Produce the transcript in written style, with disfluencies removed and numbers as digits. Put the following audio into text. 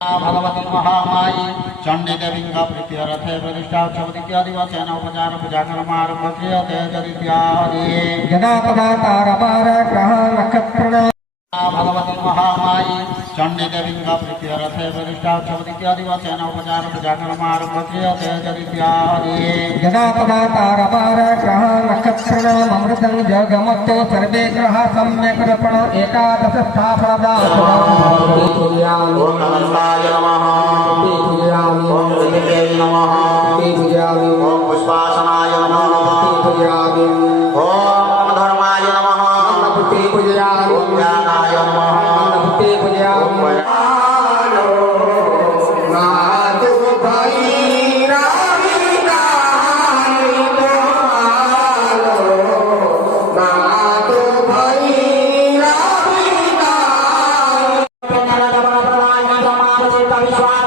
भगवती महामायी चंडी देवी का प्रीत्यर्थे प्रतिष्ठा उत्सवदित्यादि वचन उपचार पूजाकर्मारंभ क्रियते तदित्यादि यदा तदा तारपार ग्रह नक्षत्र भगवती महामायी चंडी देवी का प्रीत्यर्थे प्रतिष्ठा उत्सवदित्यादि वचन उपचार पूजाकर्मारंभ क्रियते तदित्यादि यदा तदा तारपार ग्रह नक्षत्र अमृतं जगमत्तो सर्वे ग्रह सम्यक् रपण एकादश स्थापनदा ओम नमस्ताय नमः ओम ऋतिके नमः ओम पुष्पासनाय नमः ओम धर्माय नमः ओम ज्ञानाय नमः Viva